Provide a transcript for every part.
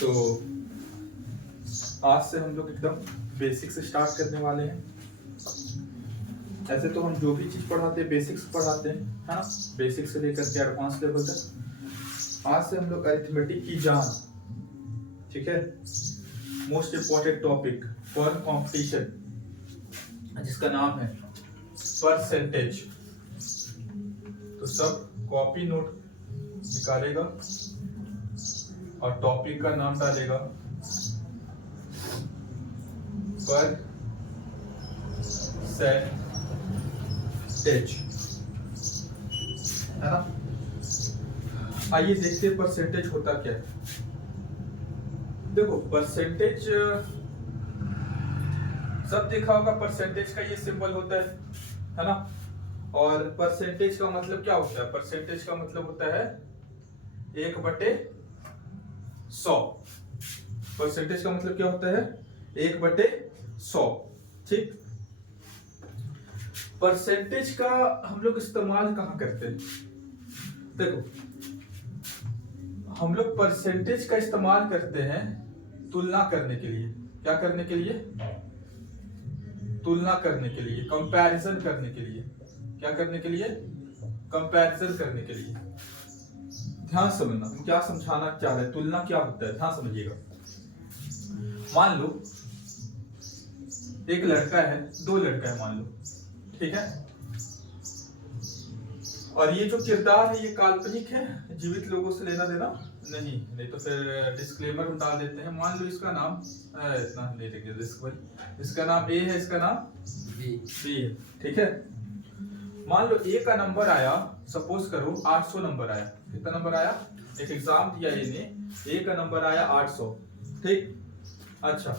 तो आज से हम लोग एकदम बेसिक से स्टार्ट करने वाले हैं। ऐसे तो हम जो भी चीज पढ़ाते हैं बेसिक्स पढ़ाते हैं, है ना, बेसिक से लेकर के एडवांस लेवल तक। आज से हम लोग अरिथमेटिक की जान, ठीक है, most important topic for competition, जिसका नाम है परसेंटेज। तो सब कॉपी नोट निकालेगा और टॉपिक का नाम डालेगा परसेंटेज, है ना। आइए देखते हैं परसेंटेज होता क्या है। देखो परसेंटेज सब देखा होगा, परसेंटेज का ये सिंबल होता है ना। और परसेंटेज का मतलब क्या होता है? परसेंटेज का मतलब होता है 1/100। परसेंटेज का मतलब क्या होता है? 1/100, ठीक। परसेंटेज का हम लोग इस्तेमाल कहां करते हैं? देखो हम लोग परसेंटेज का इस्तेमाल करते हैं तुलना करने के लिए। क्या करने के लिए? तुलना करने के लिए, कंपैरिजन करने के लिए। क्या करने के लिए? कंपैरिजन करने के लिए। ध्यान समझना, हम क्या समझाना चाह रहे हैं, तुलना क्या होता है, ध्यान समझिएगा। मान लो एक लड़का है, दो लड़का है मान लो, ठीक है। और ये जो किरदार है ये काल्पनिक है, जीवित लोगों से लेना देना नहीं तो फिर डिस्क्लेमर हम डाल देते हैं। मान लो इसका नाम इतना ले लेंगे रिस्क भाई, इसका नाम ए है, इसका नाम बी है, ठीक है। मान लो ए का नंबर आया, सपोज करो 800 नंबर आया। कितना नंबर आया? एक एग्जाम दिया इन्हें, ए का नंबर आया 800, ठीक। अच्छा,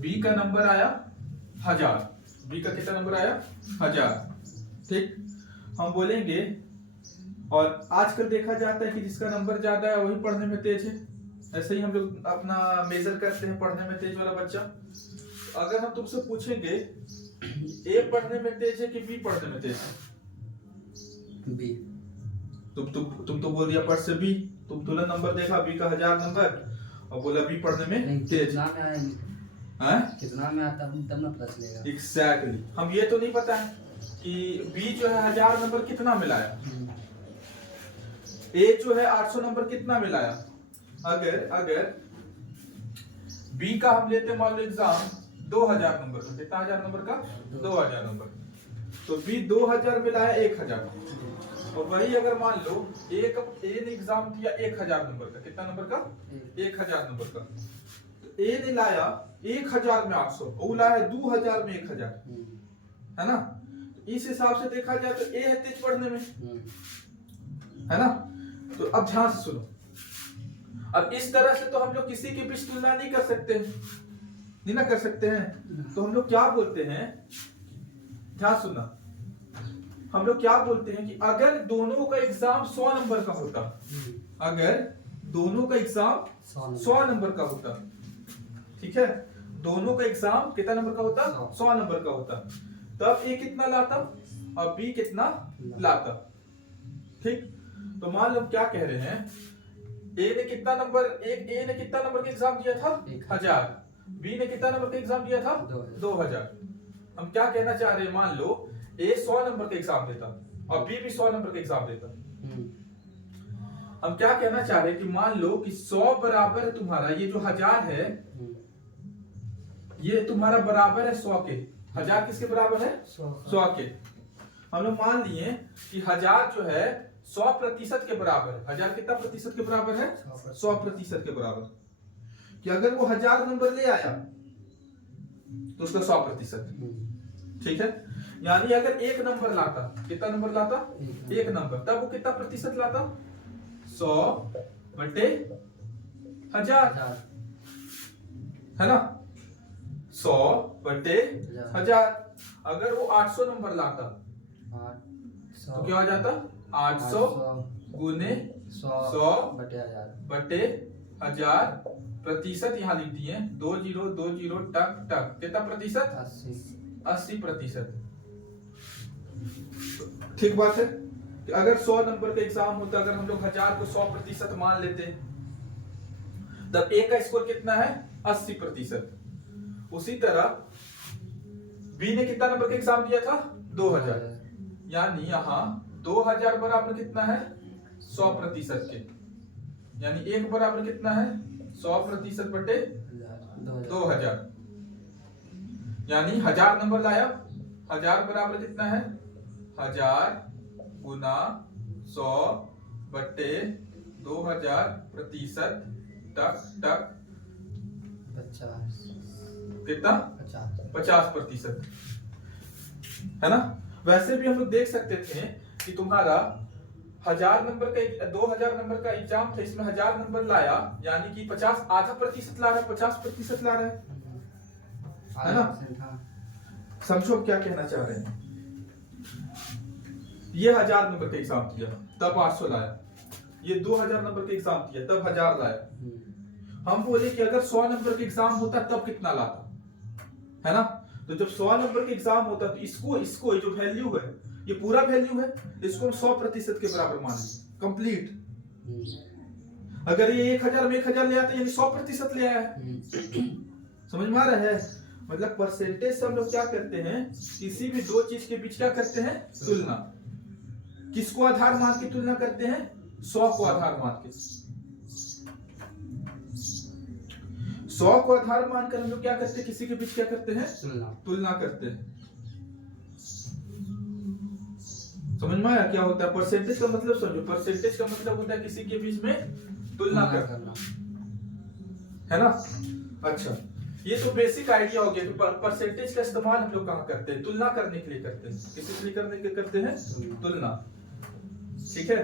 बी का नंबर आया 1000। बी का कितना नंबर आया? 1000, ठीक। हम बोलेंगे, और आजकल देखा जाता है कि जिसका नंबर ज्यादा है वही पढ़ने में तेज है। ऐसे ही हम लोग अपना मेजर करते हैं पढ़ने में तेज वाला बच्चा। अगर हम तुमसे पूछेंगे ए पढ़ने में तेज है कि बी पढ़ने में तेज है? बी। तुम तो बोल दिया पर से बी। तुम तुरंत नंबर देखा बी का 1000 नंबर और बोला बी पढ़ने में तेज। कितना में आता तब ना पता चलेगा। एग्जैक्टली। हम ये तो नहीं पता है कि बी जो है 1000 नंबर कितना मिलाया, ए जो है 800 नंबर कितना मिलाया। अगर बी का हम लेते मान लो एग्जाम 2000 नंबर का, कितना 1000 नंबर का? 2000 नंबर। तो बी 2000 मिलाया 1000। और वही अगर मान लो ए ने एग्जाम दिया 1000 नंबर का, कितना नंबर का? 1000 नंबर का। तो ए ने लाया 1000 में 800, वो लाया 2000 में 1000, है ना। इस हिसाब से देखा जाए तो ए है तेज पढ़ने में, है ना। तो अब ध्यान से सुनो, अब इस तरह से तो हम लोग किसी की बीच तुलना नहीं कर सकते, नहीं ना कर सकते हैं। तो हम लोग क्या बोलते हैं, ध्यान सुनना, हम लोग क्या बोलते हैं कि अगर दोनों का एग्जाम 100 नंबर का होता, अगर दोनों का एग्जाम 100 नंबर का होता, ठीक है, दोनों का एग्जाम कितना नंबर का होता? 100 नंबर का होता, तब ए कितना लाता और बी कितना लाता, ठीक। तो मान लो हम क्या कह रहे हैं, ए ने कितना नंबर का एग्जाम दिया था? 1000। बी ने कितना नंबर का एग्जाम दिया था? 2000। हम क्या कहना चाह रहे हैं, मान लो ए 100 नंबर का एग्जाम देता और बी भी 100 नंबर का एग्जाम देता। हम क्या कहना चाह रहे हैं कि मान लो कि 100 बराबर है तुम्हारा, ये जो 1000 है ये तुम्हारा बराबर है 100 के। 1000 किसके बराबर है? 100 के। हम लोग मान लिए कि 1000 जो है 100% के बराबर है। 1000 कितना प्रतिशत के बराबर है? 100% के बराबर। कि अगर वो 1000 नंबर ले आया तो उसका 100%, ठीक है। यानी अगर एक नंबर लाता, कितना नंबर लाता? एक नंबर, तब वो कितना प्रतिशत लाता? 100/1000, है ना। 100/1000। अगर वो 800 नंबर लाता तो क्या हो जाता? 800 गुने 100/1000। प्रतिशत यहाँ लिख दिए 2020 टक टक, कितना प्रतिशत? 80%। ठीक बात है कि अगर 100 नंबर का एग्जाम होता, अगर हम लोग 1000 को 100% मान लेते तब ए का स्कोर कितना है 80%। उसी तरह बी ने कितना नंबर का एग्जाम दिया था 2000, यानी यहाँ 2000 बराबर कितना है 100% के, यानी एक बराबर कितना है 100% बटे 2000, यानी 1000 नंबर लाया, 1000 बराबर कितना है 1000 गुना 100 बटे 2000% टक टक 50 कितना 50% है ना। वैसे भी हम लोग देख सकते थे कि तुम्हारा 1000 नंबर का 2000 नंबर का एग्जाम था, इसमें 1000 नंबर लाया, यानी कि 50 आधा प्रतिशत ला रहा है, 50% ला रहा है ना। समझो क्या कहना चाह रहे हैं। ये 1000 नंबर का एग्जाम दिया तब 800 लाया, ये 2000 नंबर का एग्जाम दिया तब 1000 लाया। हम बोले कि अगर 100 नंबर का एग्जाम होता तब कितना लाता, है ना। तो जब 100 नंबर का एग्जाम होता तो इसको जो वैल्यू है ये पूरा वैल्यू है, इसको हम 100% के बराबर मान लीजिए कंप्लीट। अगर ये 1000 में 1000 ले आता यानी 100% ले आया है। समझ में आ रहा है। मतलब परसेंटेज से हम लोग क्या करते हैं, किसी भी दो चीज के बीच क्या करते हैं तुलना। किसको आधार मान के तुलना करते हैं 100 को आधार मान के। 100 को आधार मानकर हम लोग क्या करते हैं, किसी के बीच क्या करते हैं तुलना करते हैं। समझ में आया क्या होता है परसेंटेज का मतलब। समझो परसेंटेज का मतलब होता है किसी के बीच में तुलना करना, है ना। अच्छा ये तो बेसिक आइडिया हो गया कि परसेंटेज का इस्तेमाल हम लोग कहाँ करते हैं, तुलना करने के लिए करते हैं। किसी के लिए करने के करते हैं तुलना, ठीक है।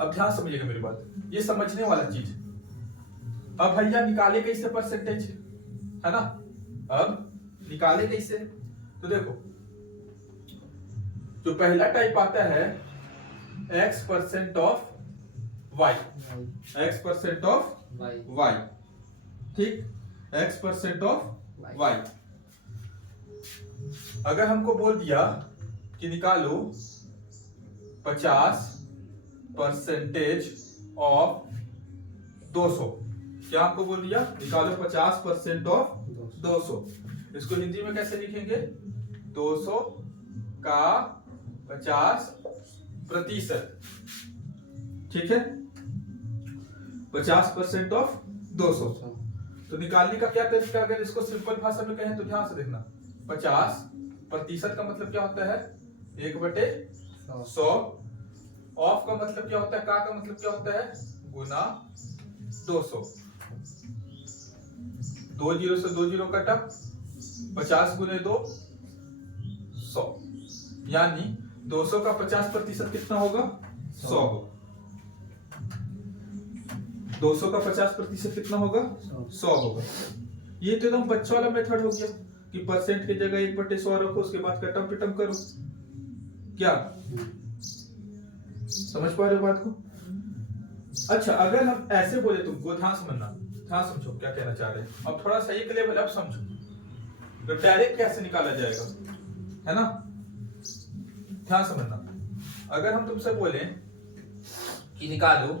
अब ध्यान समझिएगा मेरी बात, ये समझने वाला चीज। अब भैया निकाले कैसे परसेंटेज, है ना। अब निकाले कैसे, तो देखो जो पहला टाइप आता है x% of y, x% of y, ठीक, x% ऑफ y। अगर हमको बोल दिया कि निकालो 50% ऑफ 200, क्या हमको बोल दिया निकालो 50% ऑफ 200। इसको हिंदी में कैसे लिखेंगे, 200 का 50%, ठीक है, 50% ऑफ 200। तो निकालने का क्या तरीका, अगर इसको सिंपल भाषा में कहें तो ध्यान से देखना, 50% का मतलब क्या होता है 1/100, ऑफ का मतलब क्या होता है, का मतलब क्या होता है गुना 200। 2 जीरो से 2 जीरो कटा, 50 गुने 2 100, यानी 200 का 50% कितना होगा 100 होगा। 200 का 50% कितना होगा 100 होगा। ये तो एकदम बच्चा वाला मेथड हो गया कि परसेंट की जगह 1/100 रखो, उसके बाद कटम पिटम करो। क्या समझ पा रहे हो बात को। अच्छा अगर हम ऐसे बोले तुमको, ध्यान समझना, ध्यान समझो क्या कहना चाह रहे हैं। अब थोड़ा सा एक लेवल अब समझो, तो डायरेक्ट कैसे निकाला जाएगा, है ना। ध्यान समझना, अगर हम तुमसे बोले कि निकालो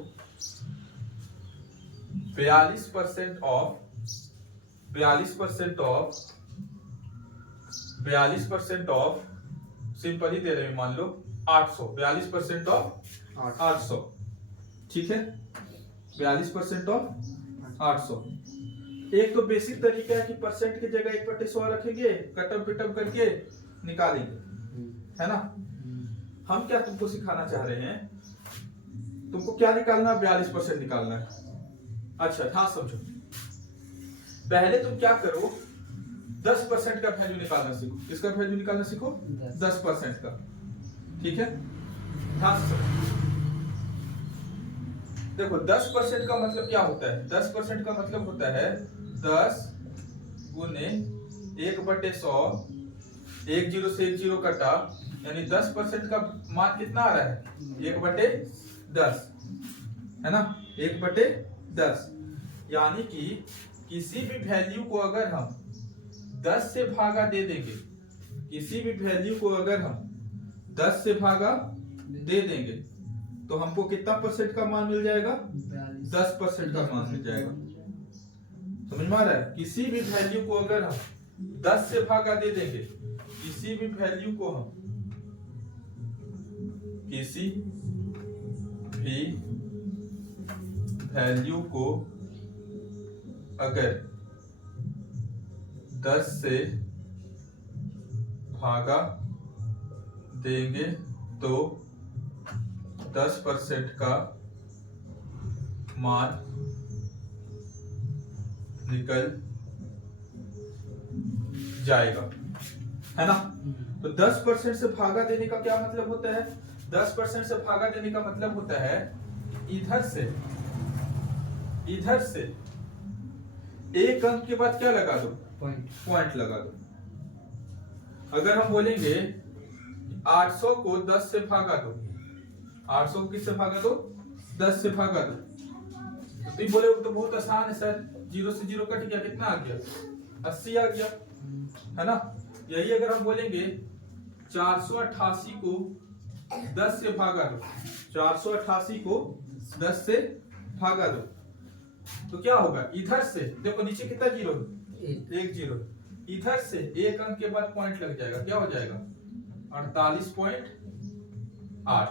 42% ऑफ 42% ऑफ सिंपल ही दे रहे हैं, मान लो 800, 42% ऑफ 800, ठीक है, 42% ऑफ 800। एक तो बेसिक तरीका है कि परसेंट की जगह 1/100 रखेंगे, कटम पिटम करके निकालेंगे, है ना। हम क्या तुमको सिखाना चाह रहे हैं, तुमको क्या निकालना, 42% निकालना है। अच्छा हाँ समझो, पहले तुम क्या करो 10% का वैल्यू निकालना सीखो। किसका वैल्यू निकालना सीखो 10% का, ठीक है। ध्यान से देखो 10% का मतलब क्या होता है, 10% का मतलब होता है 10 गुने 1/100, 1 जीरो से 1 जीरो कटा, यानी 10% का मान कितना आ रहा है 1/10, है ना, 1/10। यानी कि किसी भी वैल्यू को अगर हम 10 से भागा दे देंगे, किसी भी वैल्यू को अगर हम 10 से भागा दे देंगे तो हमको कितना परसेंट का मान मिल जाएगा? 10% का मान मिल जाएगा। समझ में आ रहा है? किसी भी वैल्यू को अगर हम 10 से भागा दे देंगे, किसी भी वैल्यू को हम किसी भी वैल्यू को अगर 10 से भागा देंगे तो 10% का मान निकल जाएगा, है ना? तो 10% से भागा देने का क्या मतलब होता है? 10% से भागा देने का मतलब होता है इधर से एक अंक के बाद क्या लगा दो? पॉइंट लगा दो। अगर हम बोलेंगे 800 को 10 से भागा दो, 800 को किससे भागा दो? 10 से भागा दो। तो तुम बोले तो बहुत आसान है सर, 0 से 0 कट गया, कितना आ गया? 80 आ गया, है ना? यही अगर हम बोलेंगे 488 को 10 से भागा दो, 488 को 10 से भागा दो, तो क्या होगा? इधर से देखो नीचे कितना जीरो? एक जीरो। इधर से एक अंक के बाद पॉइंट लग जाएगा, क्या हो जाएगा? 48.8।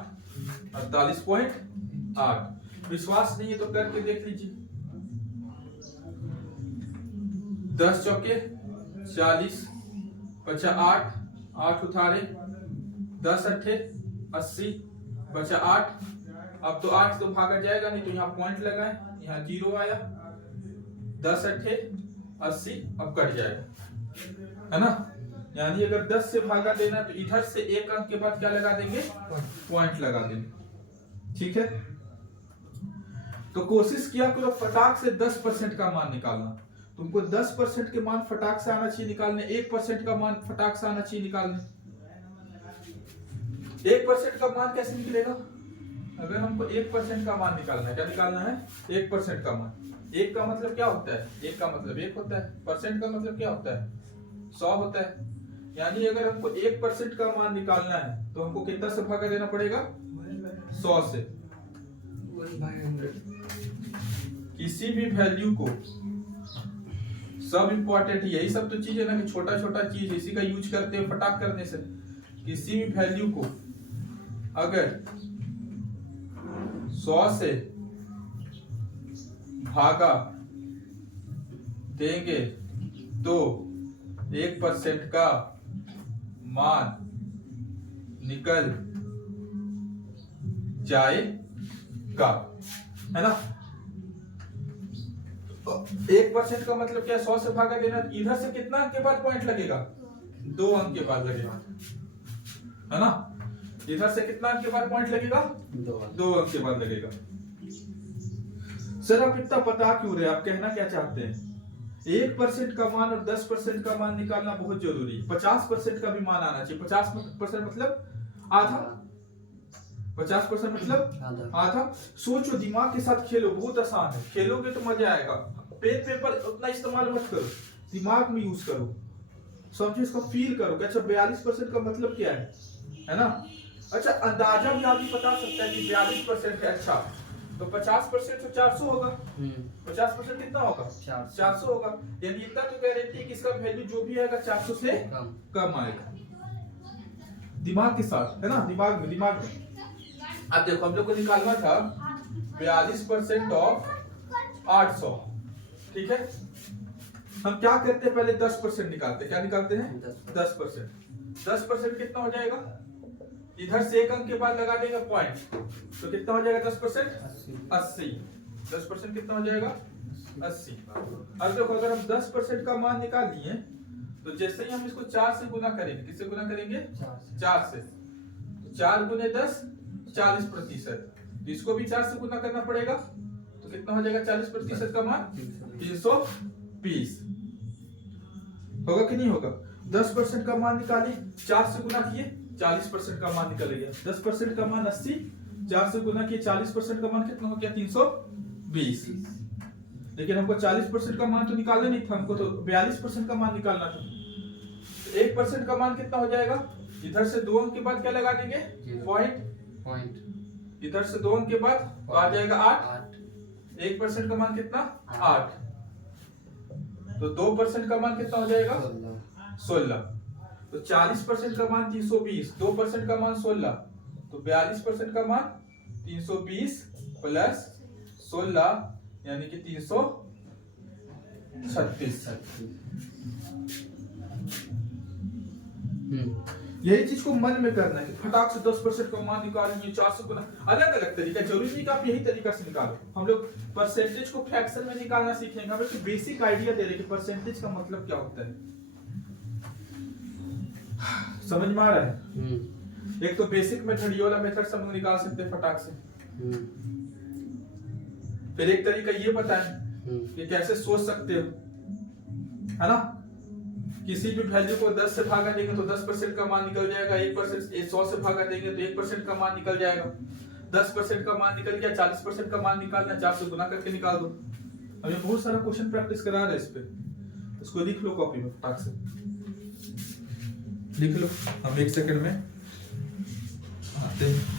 48.8। विश्वास नहीं है तो करके देख लीजिए। 10 चौके 40, बचा 8, 8 उतारे, 10 अट्ठे 80, बचा 8। अब तो 8 तो भागा जाएगा नहीं, तो यहाँ पॉइंट लगाए, यहाँ 0 आया, 10 अट्ठे 80, अब कट जाएगा, है ना? यानी अगर 10 से भागा देना तो इधर से एक अंक के बाद क्या लगा देंगे? पॉइंट लगा देंगे। ठीक है, तो कोशिश किया करो फटाक से 10% का मान निकालना। तुमको 10% के मान फटाक से आना चाहिए निकालने, 1% का मान फटाक से आना चाहिए निकालने। 1% का मान कैसे निकलेगा? अगर हमको 1% का मान निकालना है, क्या निकालना है? 1% का मान। 1 का मतलब क्या होता है? 1 का मतलब 1 होता है। परसेंट का मतलब क्या होता है? 100 होता है। यानी अगर हमको 1% का मान निकालना है तो हमको कितना से भागा देना पड़ेगा? 100 से। किसी भी वैल्यू को, सब इंपॉर्टेंट यही सब तो चीज है ना कि छोटा छोटा चीज इसी का यूज करते हैं फटाक करने से। किसी भी वैल्यू को अगर 100 से भागा देंगे तो 1% का मान निकल जाएगा, है ना? 1% का मतलब क्या? 100 से भागा देना, इधर से कितना अंक के बाद पॉइंट लगेगा? 2 अंक के बाद लगेगा, है ना? इधर से कितना अंक के बाद पॉइंट लगेगा? 2 अंक के बाद लगेगा। सर आप इतना बता क्यों रहे? आप कहना क्या चाहते हैं? 1% का मान और 10% का मान निकालना बहुत जरूरी है। 50% का भी मान आना चाहिए। 50% मतलब आधा, 50% मतलब आधा। सोचो, दिमाग के साथ खेलो, बहुत आसान है। खेलोगे तो मजा आएगा। पेन पेपर उतना इस्तेमाल मत करो, दिमाग में यूज करो, समझो, इसको फील करो कि अच्छा 42% का मतलब क्या है ना? अच्छा अंदाजा भी आदमी बता सकता है कि 42% है। अच्छा तो 50% तो 400 होगा। 50% कितना होगा? 400 होगा। यानी इतना तो गारंटी है कि इसका वैल्यू जो भी आएगा 400 से कम आएगा। दिमाग के साथ, है ना? दिमाग में अब देखो, हम लोग को निकालना था 42% ऑफ 800, ठीक है? हम क्या करते हैं? पहले 10% निकालते हैं। क्या निकालते हैं? 10%। 10% कितना हो जाएगा? इधर से एक अंक के बाद लगा देगा पॉइंट, तो कितना हो जाएगा? 10% 80। 10% कितना हो जाएगा? 80। अब देखो, अगर हम 10% का मान निकाल लिए तो जैसे ही हम इसको 4 से गुना करेंगे, किससे गुना करेंगे? 4 से। 4 गुने 10 40%। इसको भी 4 से गुना करना पड़ेगा, तो कितना हो जाएगा? 40% का मान 320 होगा कि नहीं होगा? 10% का मान निकालिए, 4 से गुना किए, 40% का मान निकल गया। 10% का मान 80, 4 से गुना किए, 40% का मान कितना हो गया? 320। लेकिन हमको 40% का मान तो निकालना नहीं था, हमको तो 42% का मान निकालना था। 1% का मान कितना हो जाएगा? इधर से 2 अंक के बाद क्या लगा देंगे? पॉइंट। इधर से 2 अंक के बाद तो आ जाएगा 8। 8। 1% का मान कितना 8। तो 2% का मान कितना हो जाएगा 16। तो 40% का मान 320, 2% का मान 16, तो 42% का मान 320 प्लस 16 यानी कि 336। यही चीज को मन में करना है कि फटाक से 10% का मान निकालेंगे 400 गुना। अलग अलग तरीका, जरूरी नहीं कि आप यही तरीका से निकालो। हम लोग परसेंटेज को फ्रैक्शन में निकालना सीखेंगे। हम लोग बेसिक आइडिया दे रहे कि परसेंटेज का मतलब क्या होता है। समझ में आ रहा है? एक तो बेसिक मेथड, ये वाला मेथड सब लोग निकाल सकते हैं फटाक से। फिर एक तरीका ये बताएं कि कैसे सोच सकते हो, है ना। किसी भी वैल्यू को 10 से भागा देंगे तो 10% का मान निकल जाएगा। 1% 100 से भागा देंगे तो 1% का मान निकल जाएगा। 10% का मान निकल गया, 40% का मान निकालना, 4 से गुना करके निकाल दो। हमें बहुत सारा क्वेश्चन प्रैक्टिस करा रहे हैं इस पे। इसको लिख लो कॉपी में, फटाक से लिख लो। हम 1 सेकंड में आते हैं।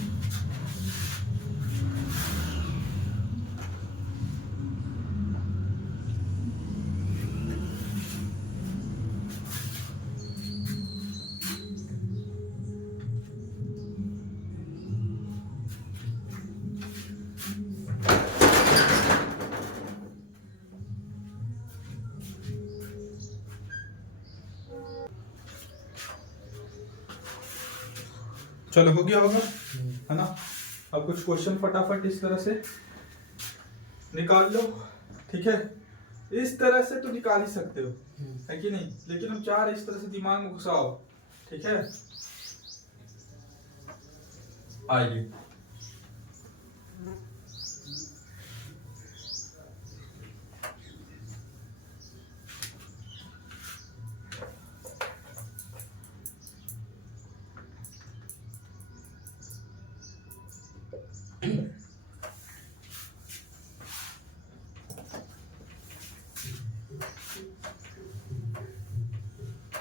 चलो हो गया होगा, है ना। अब कुछ क्वेश्चन फटाफट इस तरह से निकाल लो, ठीक है। इस तरह से तो निकाल ही सकते हो, है कि नहीं, लेकिन हम चाह रहे इस तरह से दिमाग में घुसाओ, ठीक है। आइए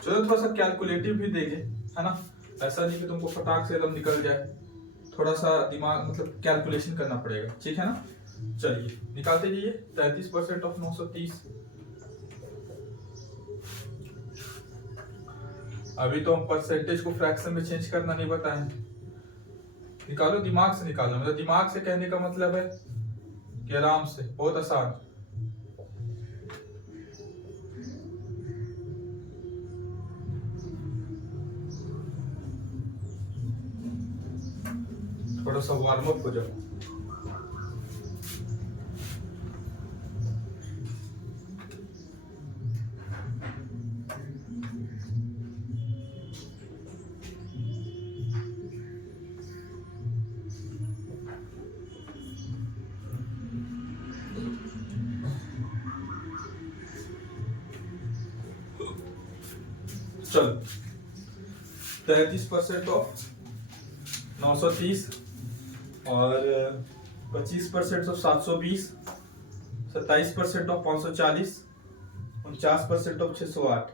चलो थोड़ा सा कैलकुलेटिव भी देंगे, है ना। ऐसा नहीं कि तुमको फटाक से एकदम निकल जाए, थोड़ा सा दिमाग मतलब कैलकुलेशन करना पड़ेगा, ठीक है ना। चलिए निकालते जाइए। 33% ऑफ 930। अभी तो हम परसेंटेज को फ्रैक्शन में चेंज करना नहीं बताए। निकालो, दिमाग से निकालो। मतलब दिमाग से कहने का मतलब है कि आराम से, बहुत आसान। थोड़ा सा वार्म अप हो जाओ। चलो 33% ऑफ 930 और 25% ऑफ 720, 27% ऑफ 540, 49% ऑफ 608।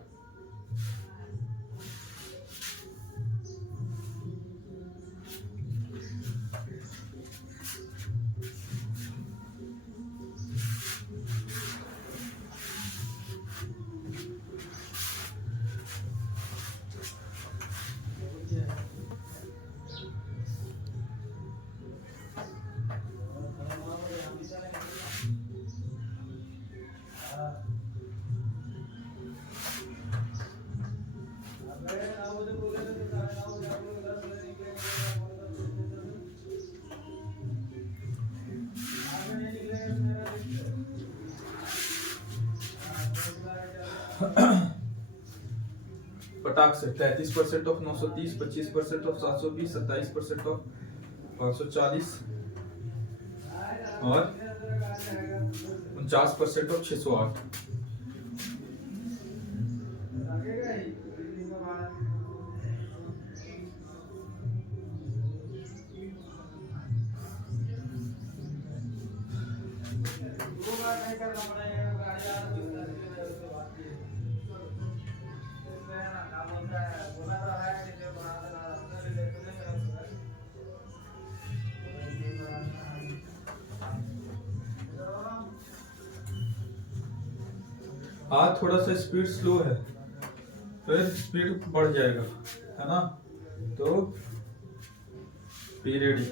फटाक से 33% ऑफ 930, 25% ऑफ 720, 27% ऑफ 540 और 49% ऑफ 608। आज थोड़ा सा स्पीड स्लो है, फिर स्पीड बढ़ जाएगा, है ना। तो बी रेडी।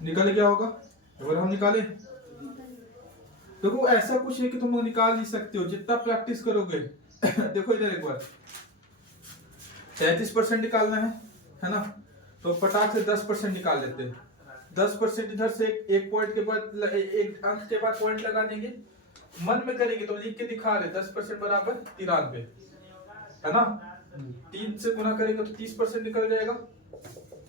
निकल क्या होगा अगर हम निकाले? देखो ऐसा कुछ है कि तुम निकाल नहीं सकते हो, जितना प्रैक्टिस करोगे। देखो इधर एक बार 33% निकालना है ना, तो फटाक से 10% निकाल लेते हैं। 10% इधर से एक पॉइंट के बाद एक अंक के बाद पॉइंट लगा देंगे। मन में करेंगे तो लिख के दिखा रहे 10% बराबर 93, है ना। 3 से गुना करेंगे तो 30% निकल जाएगा।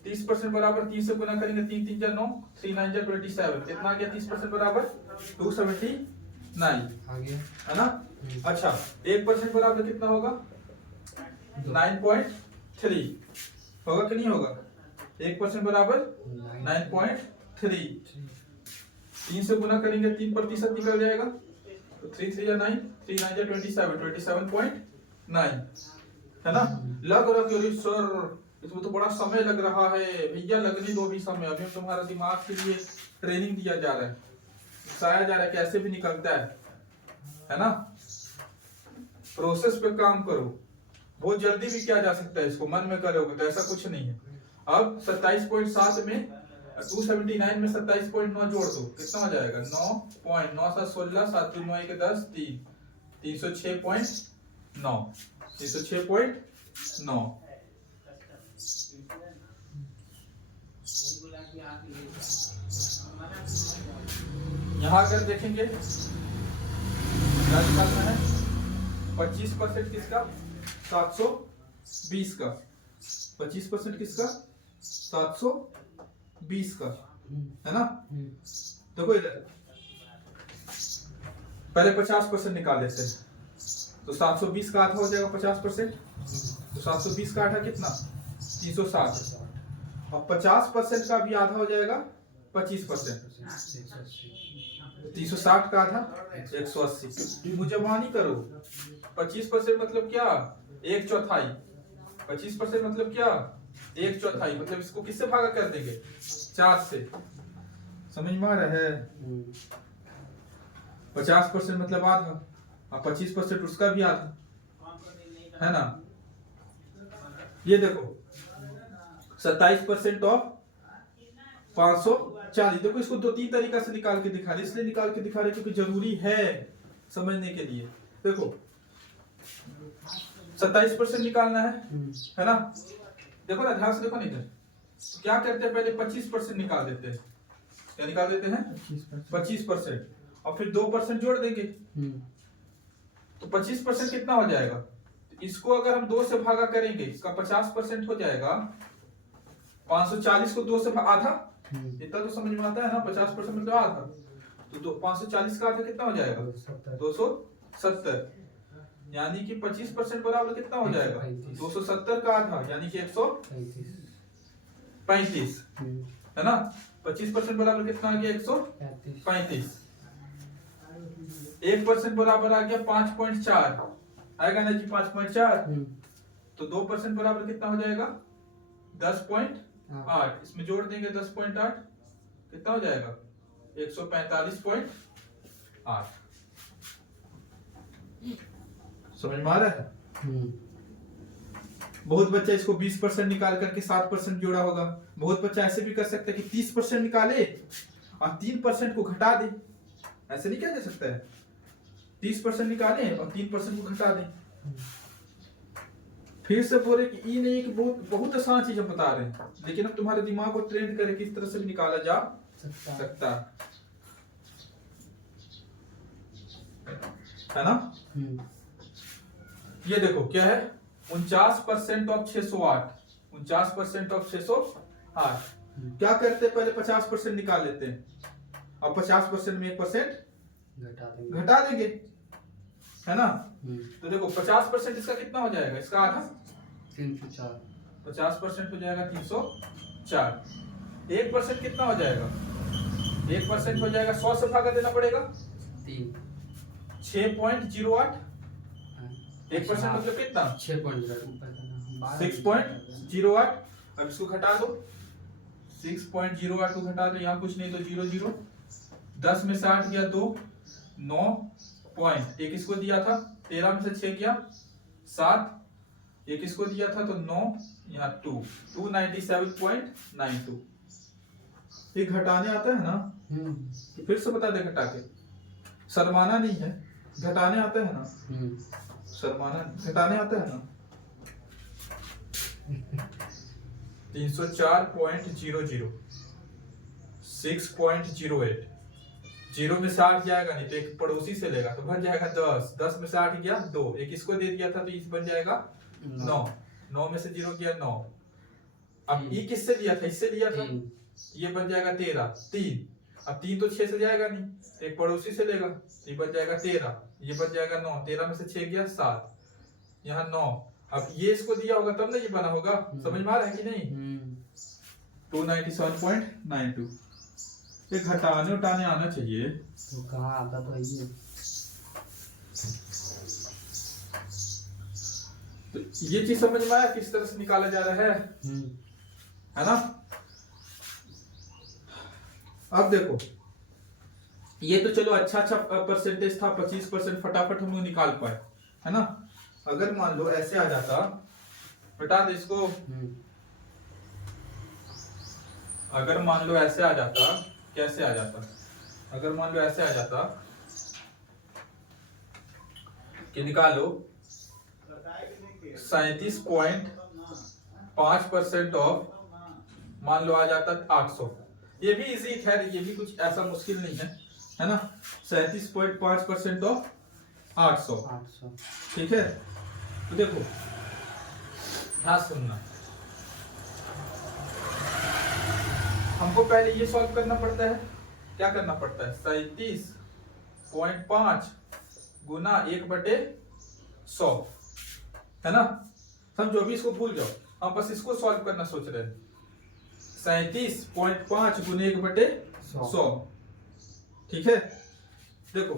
30% बराबर 3 से गुना करेंगे, 3 3 जा 9, 3 9 जा 27। कितना आ गया 30% बराबर 279, है ना। अच्छा 1% बराबर कितना होगा 9.3 होगा कि नहीं होगा? 1% बराबर 9.3। 3 से गुना करेंगे 3% निकल जाएगा, तो 3 3 जा 9, 3 9 जा 27, 27.9, है ना। लग रहा है सर इसमें तो बड़ा समय लग रहा है। भैया लगने दो भी समय, अभी तुम्हारा दिमाग के लिए ट्रेनिंग दिया जा रहा है, सिखाया जा रहा है कैसे भी निकलता है ना। प्रोसेस पे काम करो, बहुत जल्दी भी किया जा सकता है इसको, मन में करोगे तो ऐसा कुछ नहीं है। अब 27.7 में 279 में 27.9 जोड़ दो, कितना हो जाएगा 9.9 7 16 7 2 9 1 10 3 306.9 306.9। यहां अगर देखेंगे क्या निकालना है, 25% किसका 720 का, 25% किसका 720 का, है ना। देखो इधर पहले 50% निकाल लेते हैं, तो 720 का आधा हो जाएगा 50%, तो 720 का आधा कितना 360, और 50% का भी आधा हो जाएगा 25%, 360 का आधा 180। मुजबानी करो, 25% मतलब क्या 1/4, 25% मतलब क्या 1/4, मतलब इसको किससे भागा कर देंगे 4 से, समझ में आ रहा है। 50% मतलब आधा, और 25% उसका भी आधा, है ना। ये देखो 27% ऑफ 540। देखो इसको 2-3 तरीका से निकाल के दिखा रहे, इसलिए निकाल के दिखा रहे क्योंकि जरूरी है समझने के लिए। देखो 27% निकालना है ना। देखो ना ध्यान से देखो, नहीं क्या करते हैं पहले 25% निकाल देते हैं, क्या निकाल देते हैं 25%, और फिर 2% जोड़ देंगे, तो 25% कितना हो जाएगा। इसको अगर हम 2 से भागा करेंगे, इसका 50% हो जाएगा 540 को 2 से आधा, इतना तो समझ में आता है ना। 50% मतलब आधा, तो 540 का आधा कितना हो जाएगा 270, यानी कि 25% बराबर कितना हो जाएगा 270 का आधा, यानी कि 135, है ना। 25% बराबर कितना आ गया 135, 1% बराबर आ गया 5.4, आएगा ना जी 5.4। तो 2% बराबर कितना हो जाएगा 10.8, इसमें जोड़ देंगे 10.8, कितना हो जाएगा 145.8। समझ में आ रहा है? बहुत बच्चा इसको 20% निकाल करके 7% जोड़ा होगा। बहुत बच्चा ऐसे भी कर सकता है कि 30% निकाले और 3% को घटा दे। ऐसे नहीं किया जा सकता है? 30% निकाले और 3% को घटा दे। फिर से बोले कि ये नहीं कि बहुत आसान चीज हम बता रहे हैं, लेकिन हम तुम्हारे दिमाग को ट्रेन करें किस तरह से भी निकाला जा सकता है ना। ये देखो क्या है 49% ऑफ 608, 49% ऑफ 608। क्या करते हैं पहले 50% निकाल लेते हैं और 50% में 1% घटा देंगे, है ना। तो देखो 50% इसका कितना हो जाएगा, इसका आधा 304, 50% हो जाएगा 304। 1% कितना हो जाएगा, 1% हो जाएगा 100 से भागा देना पड़ेगा 6.08। 1% मतलब कितना 6.08। अब इसको घटा दो, 6.08 को घटा दो, यहाँ कुछ नहीं तो 0 10 में से 8 गया 2, 9 पॉइंट, एक इसको दिया था 13 में से 6 गया 7, एक इसको दिया था तो 9, यहाँ 297.92। ये घटाने आता है ना, तो फिर से बता दे घटा के, शर्माना नहीं है, घटाने आता है ना, शर्माना घटाने आता है ना। 304.00, 6.08, 0 में से 8 जाएगा नहीं तो एक पड़ोसी से लेगा तो बन जाएगा 10, 10 में से 8 गया 2, एक इसको दे दिया था तो इस बन जाएगा 9, 9 में से 0 गया 9। अब ये किससे लिया था, इससे लिया था, ये बन जाएगा 13, 3, अब 3 तो 6 से जाएगा नहीं तो एक पड़ोसी से लेगा, ये बन जाएगा 13, ये बन जाएगा 9, 13 में से 6 गया 7, यहाँ 9। अब ये इसको दिया होगा तब ना ये बना होगा, समझ में आ रहा है कि नहीं। 297.92। ये घटाने उठाने आना चाहिए तो कहाँ आता तो ये। तो ये चीज समझ में आया किस तरह से निकाला जा रहा है ना। अब देखो ये तो चलो अच्छा परसेंटेज था, 25% फटाफट हम लोग निकाल पाए, है ना। अगर मान लो ऐसे आ जाता, बता दे इसको, अगर मान लो ऐसे आ जाता, कैसे आ जाता, अगर मान लो ऐसे आ जाता कि निकालो 37.5% ऑफ, मान लो आ जाता 800। ये भी इजी है, ये भी कुछ ऐसा मुश्किल नहीं है ना। 37.5% ऑफ 800, ठीक है। तो देखो ध्यान सुनना, हमको पहले ये सॉल्व करना पड़ता है, क्या करना पड़ता है 37.5 गुना 1/100, है ना। समझो अभी इसको भूल जाओ, हम बस इसको सॉल्व करना सोच रहे हैं। 37.5 गुने 1/100, ठीक है। देखो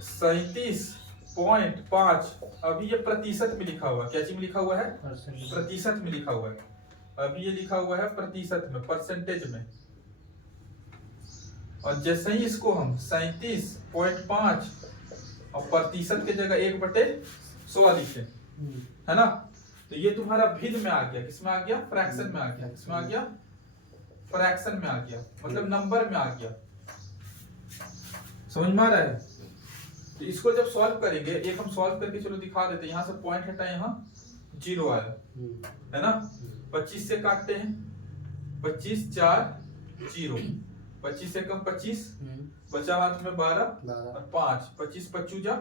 37.5, अभी ये प्रतिशत में लिखा हुआ है, क्या चीज में लिखा हुआ है, प्रतिशत में लिखा हुआ है। अभी ये लिखा हुआ है प्रतिशत में, परसेंटेज में, और जैसे ही इसको हम 37.5 और प्रतिशत की जगह 1/100 लिखे, है ना, तो ये तुम्हारा भिन्न में आ गया, किसमें आ गया, फ्रैक्शन में आ गया, किसमें आ गया, फ्रैक्शन में आ गया, मतलब नंबर में आ गया। समझ में आ रहा है। तो इसको जब सॉल्व करेंगे, एक हम सॉल्व करके चलो दिखा देते हैं, यहाँ से पॉइंट हटा, यहाँ 0 आया, है ना। 25 से काटते हैं, 25 4 0, 25 से कम 25, बचा हाथ में 12 और 5, 25 25 जा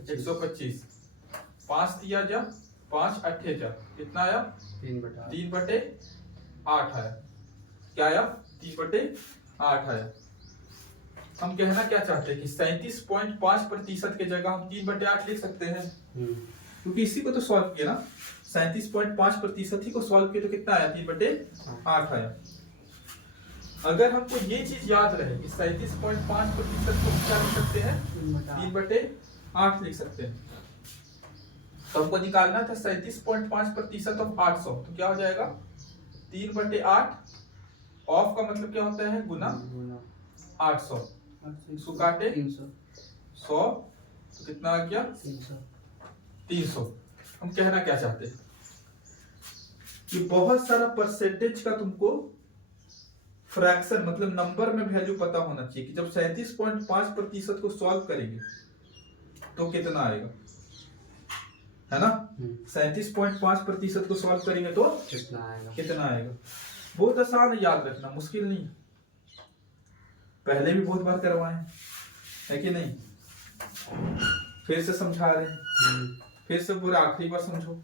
125, 5 दिया जा 5 8 जा, कितना आया 3/8 आया। क्या आया 3/8 आया। हम कहना क्या चाहते हैं कि 37.5% की जगह हम 3/8 लिख सकते हैं, क्योंकि इसी को तो सॉल्व किया ना, 37.5% ही को सॉल्व किया तो कितना आया 3/8 आया। अगर हमको ये चीज याद रहे कि 37.5% को क्या लिख सकते हैं, 3/8 लिख सकते हैं, तो हमको निकालना था 37.5% ऑफ 800, तो क्या हो जाएगा 3/8 ऑफ का मतलब क्या होता है गुना 800, इसको काटे 100 तो कितना आ गया 300। हम कहना क्या चाहते हैं कि बहुत सारा परसेंटेज का तुमको फ्रैक्शन मतलब नंबर में वैल्यू पता होना चाहिए कि जब 37.5% को सॉल्व करेंगे तो कितना आएगा, है ना। 37.5% को सॉल्व करेंगे तो कितना आएगा। बहुत आसान है, याद रखना, मुश्किल नहीं। पहले भी बहुत बार करवाए है कि नहीं, फिर से समझा रहे हैं, फिर से पूरा आखिरी बार समझो।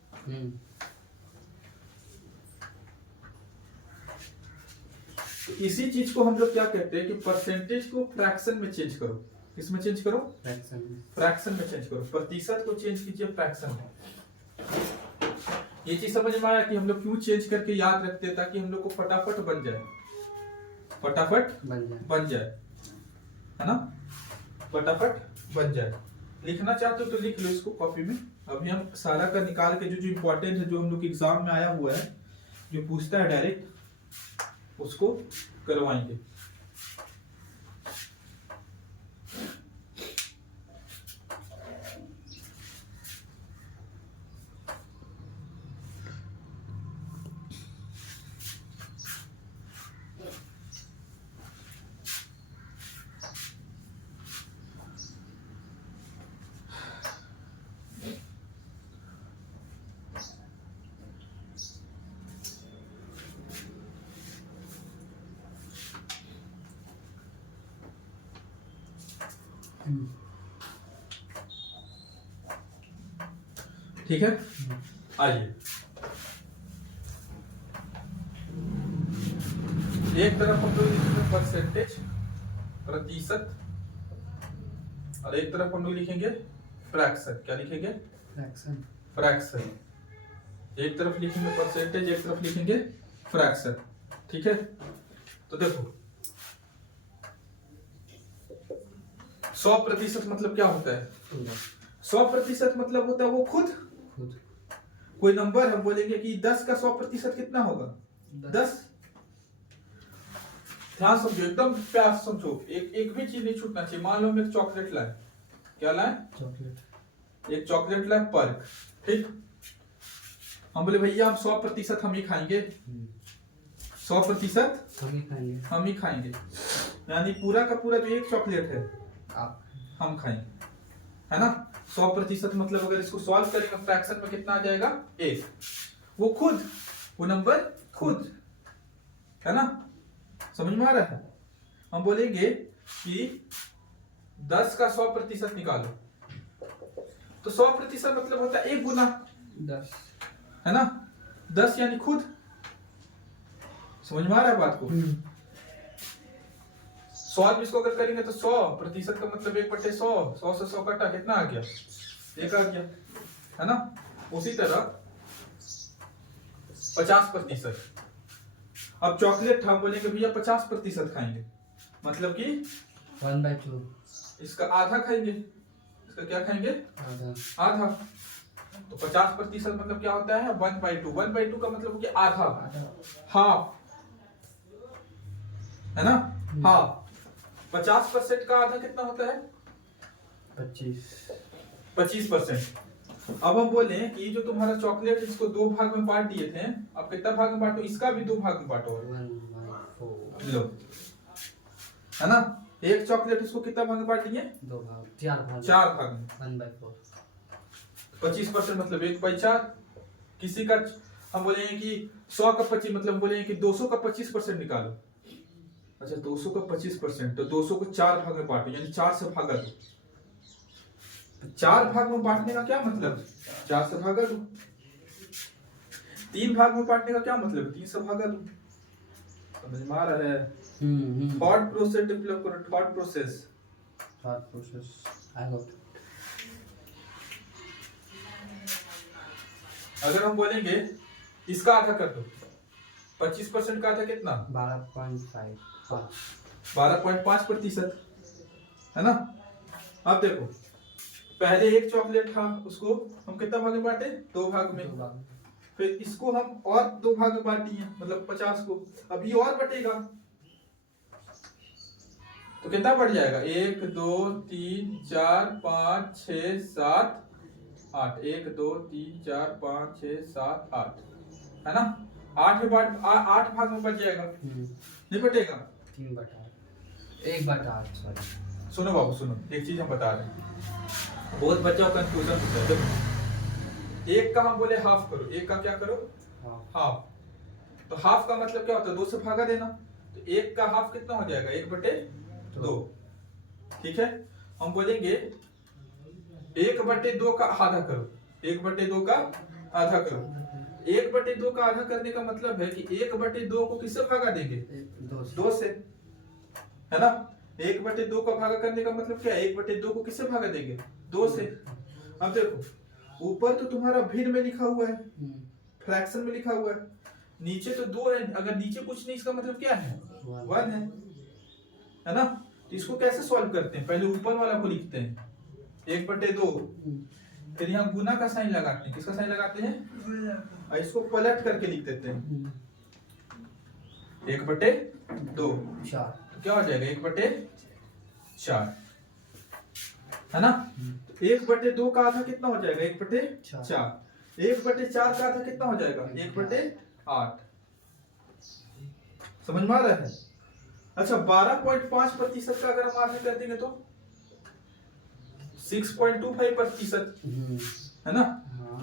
तो इसी चीज को हम लोग क्या कहते हैं कि परसेंटेज को फ्रैक्शन में चेंज करो। किसमें चेंज करो, फ्रैक्शन में चेंज करो। प्रतिशत को चेंज कीजिए फ्रैक्शन में। ये चीज समझ में आया कि हम लोग क्यों चेंज करके याद रखते हैं, ताकि हम लोग को फटाफट बन जाए, फटाफट बन जाए, है ना, फटाफट बन जाए। लिखना चाहते हो तो लिख लो इसको कॉपी में। अभी हम सारा का निकाल के जो इम्पोर्टेंट है, जो हम लोग एग्जाम में आया हुआ है, जो पूछता है डायरेक्ट, उसको करवाएंगे। ठीक है, आइए एक तरफ हम लोग लिखेंगे परसेंटेज, प्रतिशत, और एक तरफ हम लोग लिखेंगे फ्रैक्शन। क्या लिखेंगे, फ्रैक्शन। एक तरफ लिखेंगे परसेंटेज, एक तरफ लिखेंगे फ्रैक्शन। ठीक है, तो देखो 100% मतलब क्या होता है, 100% मतलब होता है वो खुद कोई नंबर हम बोलेंगे कि 10 का 100% कितना होगा 10। ध्यान समझो, एकदम प्यार समझो, एक भी चीज नहीं छूटना चाहिए। मान लो हम एक चॉकलेट लाए, क्या लाए, चॉकलेट, एक चॉकलेट लाए पर्क, ठीक। हम बोले भैया हम 100% हम ही खाएंगे, 100% हम ही खाएंगे, यानी पूरा का पूरा जो एक चॉकलेट है हम खाएंगे, है ना। 100% मतलब अगर इसको सॉल्व करेंगे फ्रैक्शन में कितना आ जाएगा 1। वो खुद, वो नंबर खुद, है ना, समझ में आ रहा है। हम बोलेंगे कि 10 का 100% निकालो, तो 100% मतलब होता है 1 गुना 10, है ना, 10 यानी खुद। समझ में आ रहा है बात को। सॉल्व इसको अगर करेंगे तो 100% का मतलब 1/100, 100 से 100 कटा कितना आ गया 1 आ गया, है ना। उसी तरह 50%, अब चॉकलेट हम बोलेंगे भैया 50% खाएंगे, मतलब कि 1/2, इसका आधा खाएंगे, इसका क्या खाएंगे आधा। तो 50% मतलब क्या होता है 1/2, 1/2 का मतलब कि आधा, हाफ, है ना, हाफ। 50% का आधा कितना होता है 25%। अब हम बोले कि जो तुम्हारा चॉकलेट इसको 2 भाग में बांट दिए थे, अब कितना भाग में बांटो, इसका भी 2 भाग में बांटो, लो, है ना। एक चॉकलेट इसको कितना भाग में बांट दिए 2 भाग, 4 भाग में, 1/4। 25% मतलब 1/4। किसी का हम बोलेंगे कि 100 का 25 मतलब बोलेंगे कि 200 का 25% निकालो। अच्छा 200 का 25%, तो 200 को 4 भाग में बांटो, यानी 4 से भागा दो। 4 भाग में बांटने का क्या मतलब 4 से भागा दो। 3 भाग में बांटने का क्या मतलब 3 से भागा दो। समझ में आ रहा है। थॉट प्रोसेस डेवलप करो, थॉट प्रोसेस आई होप। अगर हम बोलेंगे इसका आधा कर दो, 25% का था कितना? 12.5 12.5%, है ना। अब देखो, पहले एक चॉकलेट था, उसको हम कितना भाग में बांटे? 2 भाग में। फिर इसको हम और 2 भाग में बांट दिए, मतलब 50 को। अब ये और बटेगा तो कितना बढ़ जाएगा? 1 2 3 4 5 6 7 8। 1 2 3 4 5 6 7 8, है ना। 8 भाग में बच जाएगा, नहीं बटेगा? 1/8 सॉरी। सुनो बाबू सुनो, एक चीज हम बता रहे हैं, बहुत बच्चा कंफ्यूजन होता है। देखो, एक का हम बोले हाफ करो, एक का क्या करो? हाफ। तो हाफ का मतलब क्या होता है? 2 से भागा देना। तो एक का हाफ कितना हो जाएगा? 1/2। ठीक है, हम बोलेंगे 1/2 का आधा करो। 1/2 का आधा करो। 1/2 का आधा करने का मतलब है कि 1/2 को किससे भागा देंगे? 2 से, है ना। 1/2 का भागा करने का मतलब क्या है? 1/2 को किससे भागा देंगे? 2 से। अब देखो, ऊपर तो तुम्हारा भिन्न में लिखा हुआ है, फ्रैक्शन में लिखा हुआ है, नीचे तो 2 है। अगर नीचे कुछ नहीं, इसका मतलब क्या है? 1 है ना। तो इसको कैसे सॉल्व करते हैं? पहले ऊपर वाला को लिखते हैं 1/2, फिर यहाँ गुना का साइन लगाते हैं। किसका साइन लगाते हैं? और इसको पलट करके लिख देते हैं 1/2। तो क्या हो जाएगा? 1/4, है ना। 1/2 का आधा कितना हो जाएगा? 1/4। 1/4 का आधा कितना हो जाएगा? 1/8। समझ में आ रहा है? अच्छा, 12.5% का अगर हम आधा कर देंगे तो 6.25%, है ना।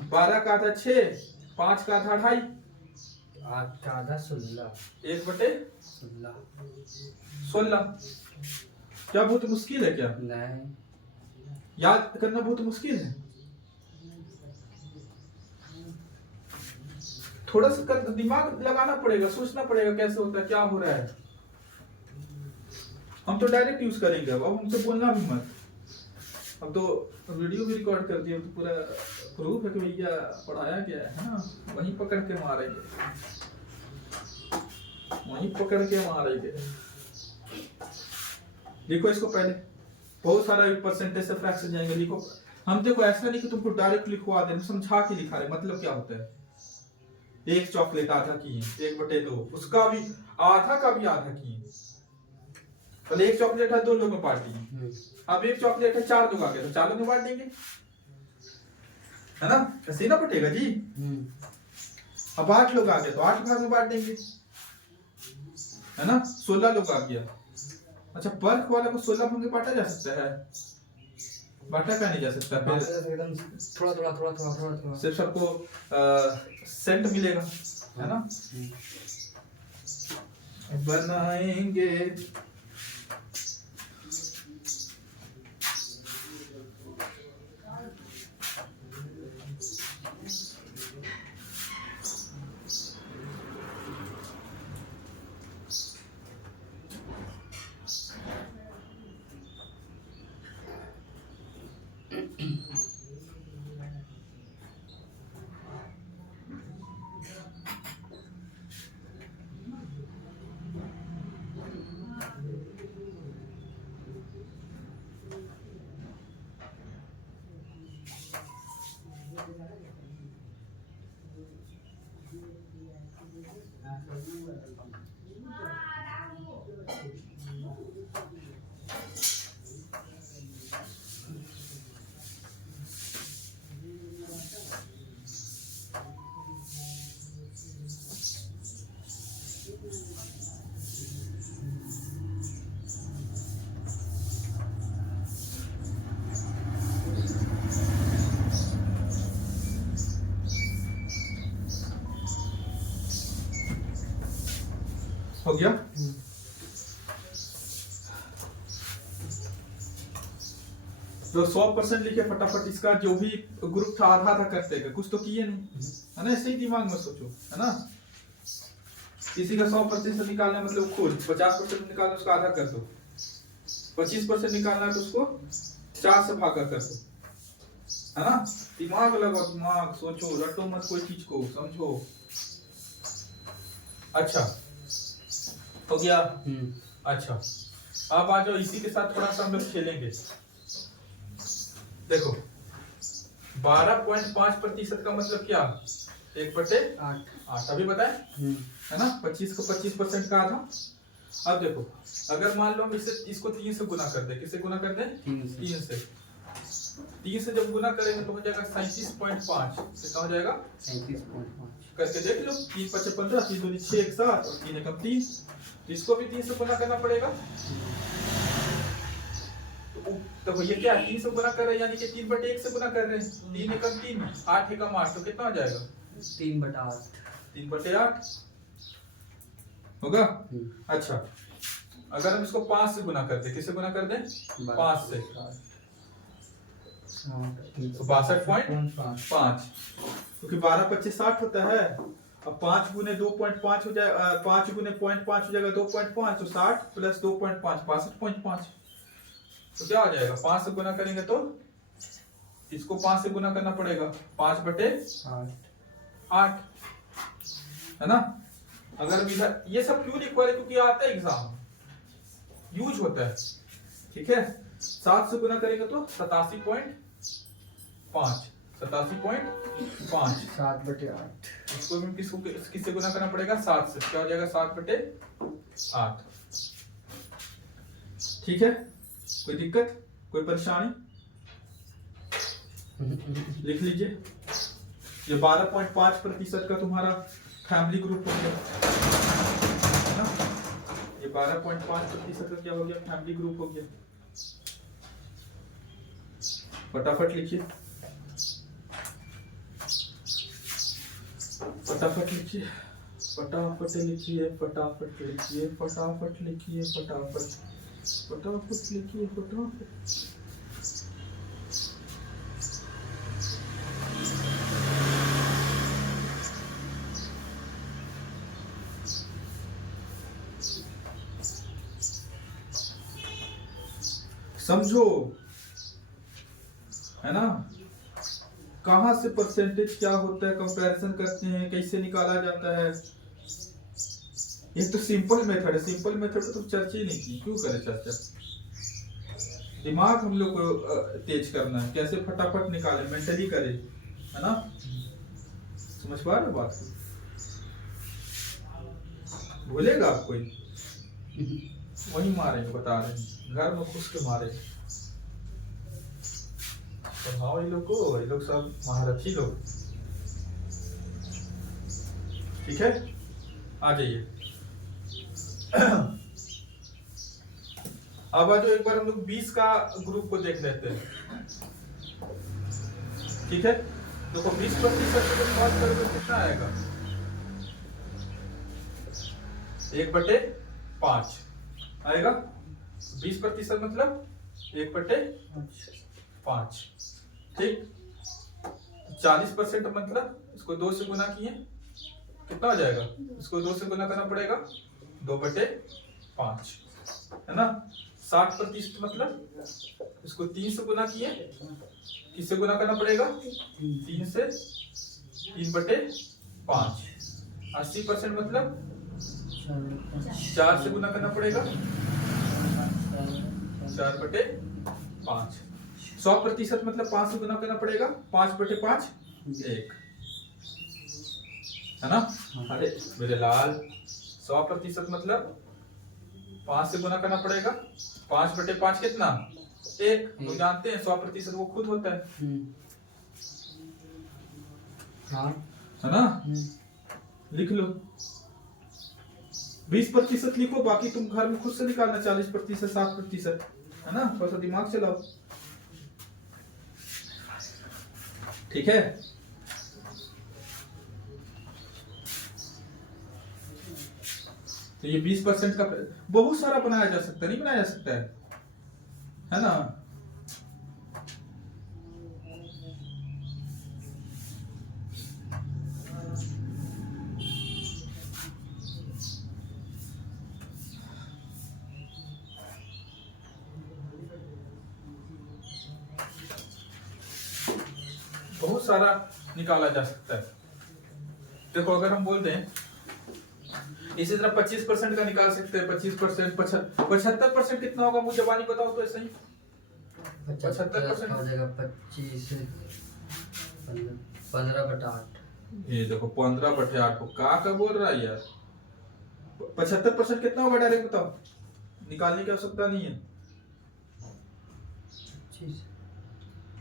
12 का आधा 6, 5 का आधा 2.5, 8 का आधा 16। 1/16। क्या बहुत मुश्किल है क्या? नहीं, याद करना बहुत मुश्किल है। थोड़ा सा दिमाग लगाना पड़ेगा, सोचना पड़ेगा कैसे होता है, क्या हो रहा है। हम तो डायरेक्ट यूज करेंगे। अब हमसे बोलना भी मत। अब तो वीडियो भी रिकॉर्ड कर दिया, तो पूरा प्रूफ है कि भैया पढ़ाया गया है ना। वहीं पकड़ के मारेंगे, वहीं पकड़ के मारेंगे। लिखो इसको पहले, बहुत सारा परसेंटेज से फ्रैक्शन जाएंगे। लिखो, हम देखो ऐसा नहीं कि तुमको डायरेक्ट लिखवा दे, समझा के लिखा रहे। मतलब क्या होता है? एक चॉकलेट आधा की है 1/2, उसका भी आधा का भी आधा की है। पहले एक चॉकलेट है 2 लोग में बांट दिए, अब एक चॉकलेट है 4 लोग आ गए, तो 4 लोग में बांट देंगे, है ना। ऐसे ना बटेगा जी। अब 8 लोग आ गए तो 8 भाग में बांट देंगे, है ना। 16 लोग आ गया। अच्छा, पर्क वाला को 16 भाग में बांटा जा सकता है? बांटा क्या नहीं जा सकता? फिर थोड़ा सिर्फ सबको सेंट मिलेगा, है ना। बनाएंगे हो गया। तो 100% लिखे फटाफट। इसका जो भी ग्रुप था आधा आधा करते गए, कुछ तो किए नहीं, है ना। ऐसे ही दिमाग में सोचो, है ना। किसी का 100% निकालना मतलब खुद 50% निकालना, उसका आधा कर दो। 25% निकालना है तो उसको 4 से भागा कर दो, है ना। दिमाग लगाओ, दिमाग सोचो, रटो मत कोई चीज को, समझो। अच्छा हो गया। हम्म। अच्छा अब आ जाओ, इसी के साथ थोड़ा सा हम लोग खेलेंगे। देखो 12.5% का मतलब क्या, 1/8। अभी बताए है ना, 25 को 25% का आधा। अब देखो अगर मान लो हम इसको 3 से गुना कर दे, किससे गुना कर दे, 3 से। 3 से जब गुना करेंगे तो हो जाएगा 37.5। कितना हो जाएगा, 37.5 करके देख लो। 3 5 15, 3 2 6 1 7 और 3 1 3। इसको भी 3 से गुना करना पड़ेगा। तो ये क्या है, 3 से गुना कर रहे हैं, यानी कि 3/1 से गुना कर रहे हैं। 3 एकम 3, 8 एकम 8, तो कितना हो जाएगा, 3/8। 3/8 होगा। अच्छा अगर हम इसको 5 से गुना कर दे, किससे गुना कर दें, 5 से, तो 62.5, क्योंकि 12 25 60 होता है। अब 5 गुने 2.5 हो जाएगा, 5 गुने 0.5 हो जाएगा 2.5, तो 60 प्लस 2.5 62.5। तो क्या हो जाएगा, 5 से गुना करेंगे तो इसको 5 से गुना करना पड़ेगा, 5/8 है ना। अगर इधर ये सब क्यों लिखवा रहे, क्योंकि आता है एग्जाम, यूज होता है। ठीक है, 7 से गुना करेंगे तो 87.5, 87.5। 7/8। इसको भी किससे गुना करना पड़ेगा, 7 से। क्या हो जाएगा, 7/8। ठीक है, कोई दिक्कत, कोई परेशानी, लिख लीजिए। ये 12.5% का तुम्हारा फैमिली ग्रुप हो गया है ना। ये 12.5% का क्या हो गया, फैमिली ग्रुप हो गया। फटाफट लिखिए, फटाफट लिखिए, फटाफट लिखिए, फटाफट लिखिए, फटाफट लिखिए, फटाफट फटाफट लिखिए, फटाफट। समझो है ना, कहां से परसेंटेज क्या होता है, कंपैरिजन करते हैं, कैसे निकाला जाता है। ये तो सिंपल मेथड है, सिंपल मेथड तो चर्चा ही नहीं की, क्यों करें चर्चा। दिमाग हम लोग को तेज करना है, कैसे फटाफट निकाले, मेंटली करे, है ना। समझ पा रहे हो बात को, भूलेगा आप कोई, वही मारेंगे, बता रहे हैं, घर में घुस के मारे। तो हाँ, ये लोग को, ये लोग सब महारथी लोग। ठीक है, आ जाइए। अब आ जाओ, एक बार हम लोग 20 का ग्रुप को देख लेते हैं। ठीक है, देखो 20% को सॉल्व करोगे कितना आएगा, 1/5 आएगा। 20% मतलब 1/5। ठीक, 40% मतलब इसको 2 से गुना किए, कितना हो जाएगा, इसको 2 से गुना करना पड़ेगा, 2/5 है ना। 60% मतलब इसको 3 से गुना किए, किससे गुना करना पड़ेगा, 3 से, 3/5। 80% मतलब 4 से गुना करना पड़ेगा, 4/5। 100% मतलब 5 से गुना करना पड़ेगा, 5/5 1 है ना। अरे मेरे लाल, 100% मतलब 5 से गुना करना पड़ेगा, 5/5 कितना, 1। तो जानते हैं 100% वो खुद होता है, हाँ है ना। लिख लो, 20% लिखो, बाकी तुम घर में खुद से निकालना, 40% 60% है ना। थोड़ा सा दिमाग चलाओ, ठीक है। तो ये 20% का बहुत सारा बनाया जा सकता है, नहीं बनाया जा सकता है ना। बहुत सारा निकाला जा सकता है। देखो अगर हम बोल दें इसी तरह 25% का निकाल सकते हैं। 25%, 75% कितना होगा मुझे जबानी बताओ तो ऐसे ही। 75% हो जाएगा 25 15/8। ये देखो 15/8 को का बोल रहा है यार। 75% कितना होगा डायरेक्ट बताओ, निकालने की आवश्यकता नहीं है।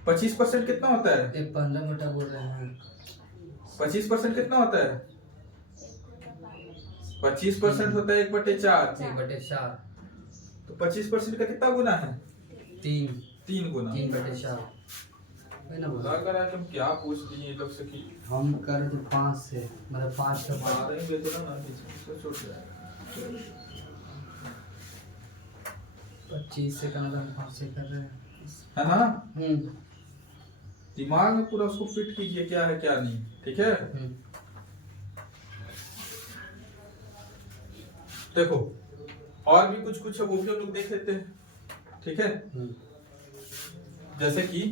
25% कितना होता है? 15 बोल रहे हैं। 25% कितना होता है? 25% होता है 1/4। 1/4 तो 25% का कितना गुना है? 3 गुना। 3/4 है ना। बोला करा तुम क्या पूछ दिए ये लोग से कि हम कर दे 5 से, मतलब 5 का 5 रहे हैं तो ना इससे छोड़ जाएगा। 25 से करना, हम 5 से कर रहे हैं, है ना। दिमाग में पूरा उसको फिट कीजिए क्या है क्या नहीं, ठीक है। देखो और भी कुछ है वो भी हम लोग देख लेते हैं, ठीक है। जैसे कि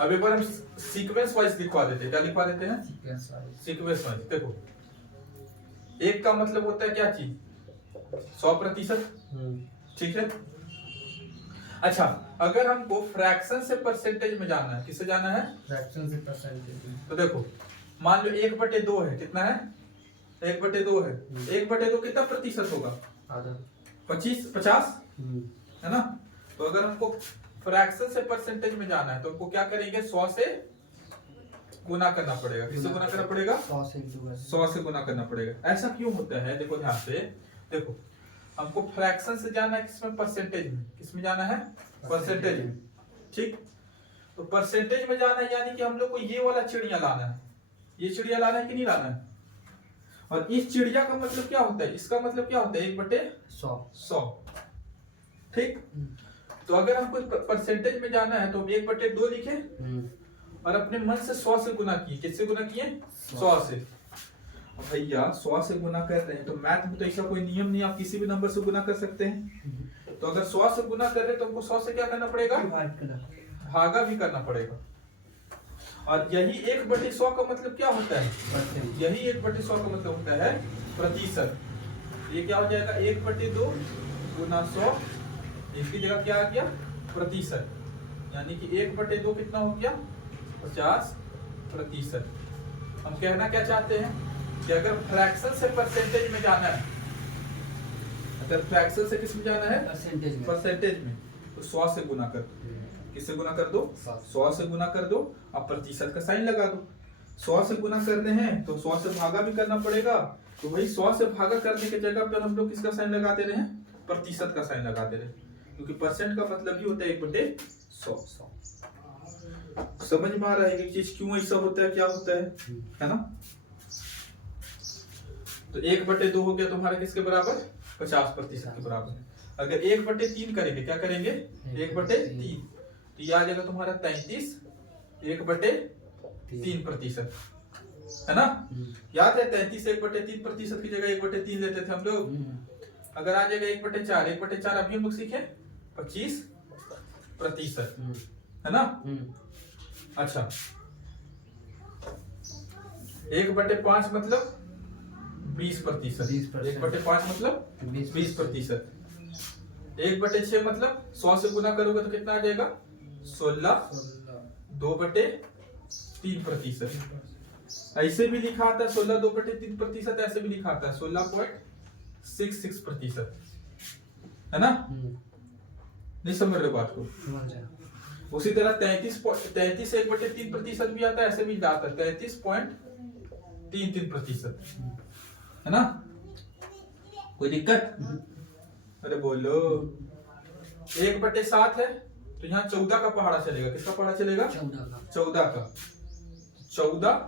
अब एक बार हम सीक्वेंस वाइज लिखवा देते हैं। क्या लिखवा देते हैं? Sequence wise. देखो एक का मतलब होता है क्या चीज? 100%, ठीक है। अच्छा अगर हमको फ्रैक्शन से परसेंटेज में जाना है, किससे जाना है? फ्रैक्शन से परसेंटेज। तो देखो मान लो 1/2 है, कितना है? 1/2 है। 1/2 कितना प्रतिशत होगा? आधा। 50 है ना। तो अगर हमको फ्रैक्शन से परसेंटेज में जाना है तो हमको क्या करेंगे? 100 से गुना करना पड़ेगा। किससे गुना करना पड़ेगा? 100 से गुना करना पड़ेगा। ऐसा क्यों होता है? देखो ध्यान से देखो, हमको फ्रैक्शन से जाना है किसमें? परसेंटेज में। किसमें जाना है? परसेंटेज में, ठीक। तो परसेंटेज में जाना है यानी कि हम लोग को ये वाला चिड़िया लाना है। ये चिड़िया लाना है कि नहीं लाना है? और इस चिड़िया का मतलब क्या होता है? इसका मतलब क्या होता है? 1/100, ठीक। तो अगर हमको परसेंटेज में जाना है तो हम 1/2 लिखे और अपने मन से 100 से गुना किए। किससे गुना किए? 100 से। अब भैया 100 से गुना कर रहे हैं तो मैथ में तो ऐसा कोई नियम नहीं, आप किसी भी नंबर से गुना कर सकते हैं। तो अगर 100 से गुना कर रहे हैं तो हमको 100 से क्या करना पड़ेगा? भागा भी करना पड़ेगा। और यही 1/100 का मतलब क्या होता है? यही 1/100 का मतलब होता है प्रतिशत। ये क्या हो जाएगा? 1/2 गुना 100, इसकी जगह क्या आ गया? प्रतिशत। यानी कि 1/2 कितना हो गया? 50%। हम कहना क्या चाहते हैं कि अगर फ्रैक्शन से परसेंटेज में जाना है, अगर फ्रैक्शन से किस में जाना है? परसेंटेज में, तो 100 से गुना कर दो। किससे गुना कर दो? 100 से गुना कर दो। अब प्रतिशत का साइन लगा दो। 100 से गुना कर रहे हैं तो 100 से भागा भी करना पड़ेगा। तो वही 100 से भागा करने की जगह पर हम लोग किसका साइन लगा दे रहे हैं? प्रतिशत का साइन लगा दे रहे हैं, क्योंकि परसेंट का मतलब ही होता है 1/100। समझ में आ रहा है कि चीज क्यों ऐसा होता है, क्या होता है ना। तो 1/2 हो गया तुम्हारा किसके बराबर? 50% के बराबर। अगर 1/3 करेंगे, क्या करेंगे? 1/3, तो ये आ जाएगा तुम्हारा 33 1/3%, है ना। याद है 33 1/3% की जगह 1/3 लेते थे हम लोग। अगर आ जाएगा 1/4, 1/4 अभी हम लोग सीखे 25%, है ना। अच्छा 1/5 मतलब 20%। 1/5 मतलब 20%। 1/6 मतलब 100 से गुना करोगे तो कितना आ जाएगा? 16। 2/3%। ऐसे भी लिखा आता है 16 2/3%, ऐसे भी लिखा आता है 16.66%, है ना। नहीं समझ रहे बात को? उसी तरह 33 1/3% भी आता है, ऐसे भी आता है 33.33%, है ना। कोई दिक्कत? अरे बोलो। 1/7 है तो यहाँ 14 का पहाड़ा चलेगा। किसका पहाड़ा चलेगा? 14 का। 14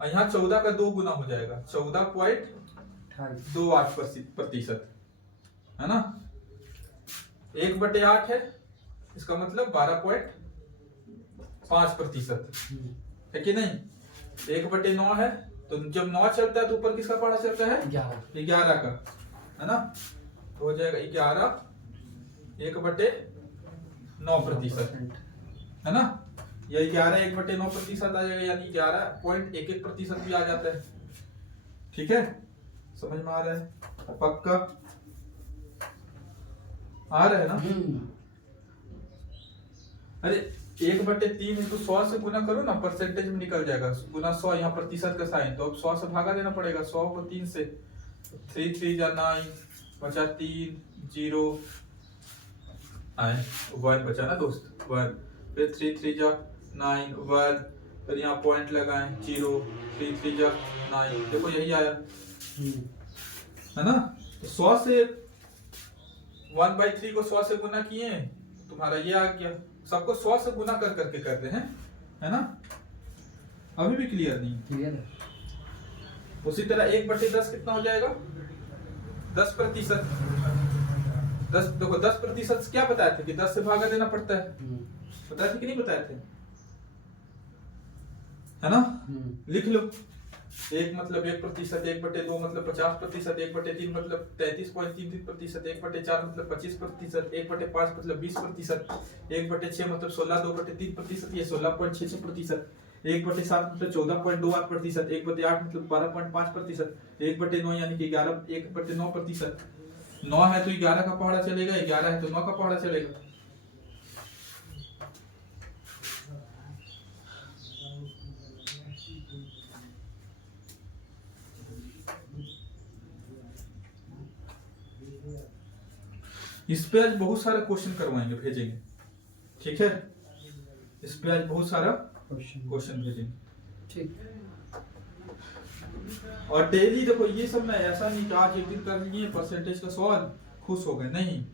और यहाँ 14 का 2 गुना हो जाएगा, 14.28%, है ना। 1/8 है, इसका मतलब 12.5% है कि नहीं। 1/9 है तो जब 9 चलता है तो ऊपर किसका पहाड़ा चलता है? 11 का, है ना। तो हो जाएगा 11 1/9%, है ना। या 11 1/9% आ जाएगा, यानी 11.11% भी आ जाता है, ठीक है। समझ में आ रहा है? पक्का आ रहा है ना? अरे 1/3 इंटू 100 से गुना करो ना, परसेंटेज में निकल जाएगा। गुना 100, यहाँ प्रतिशत का साइन, तो अब 100 से भागा देना पड़ेगा। 100 को 3 से, 3 3 जा 9 बचा 3 0 आए 1 बचा ना दोस्त, 1, फिर 3 3 जा 9 1, फिर यहाँ पॉइंट लगाएं 0, 3 3 जा 9, देखो यही आया है ना। तो 100 से 1/3 को 100 से गुना किए, तुम्हारा ये आ गया। सबको 100 से गुना कर करके कर रहे हैं, है ना? अभी भी क्लियर नहीं? क्लियर है। उसी तरह 1/10 कितना हो जाएगा? 10%। 10 देखो 10% क्या बताए थे कि 10 से भागा देना पड़ता है, बताए थे कि नहीं बताए थे? है ना? लिख लो। 1 मतलब 1%, 1/2 मतलब 50%, 1/3 मतलब 33.33%, 1/4 मतलब 25%, 1/5 मतलब 20%, 1/6 मतलब 16, 2/3%, ये 16.66%, 1/7 मतलब 14.28%, 1/8 मतलब 12.5%, 1/9 यानी कि 1/9%। 9 है तो 11 का पहाड़ा चलेगा, 11 है तो 9 का पहाड़ा चलेगा। इस पे आज बहुत सारा क्वेश्चन करवाएंगे, भेजेंगे, ठीक है? इस पे आज बहुत सारा क्वेश्चन भेजेंगे, ठीक। और डेली देखो ये सब ना, ऐसा नहीं कि आज एक दिन कर लिए परसेंटेज का सवाल खुश हो गए, नहीं।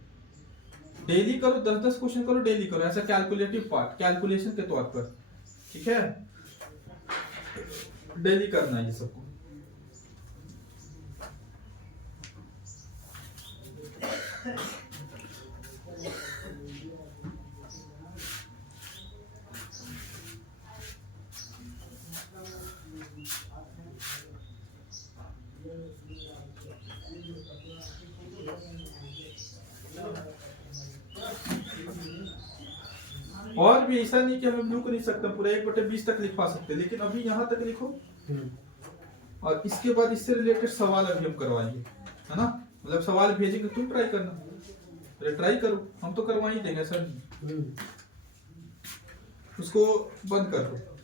डेली करो, 10-10 क्वेश्चन करो, डेली करो, ऐसा कैलकुलेटिव पार्ट, कैलकुलेशन के तौर पर, ठीक है? डेली करना है ये सबको। और भी ऐसा नहीं कि हम रुक नहीं सकते, पूरा 1/20 तक लिखवा सकते, लेकिन अभी यहाँ तक लिखो, और इसके बाद इससे रिलेटेड सवाल अभी हम करवाएंगे, है ना? मतलब सवाल भेजेंगे, तुम ट्राई करना, अरे ट्राई करो, हम तो करवा ही देंगे सर। उसको बंद कर दो।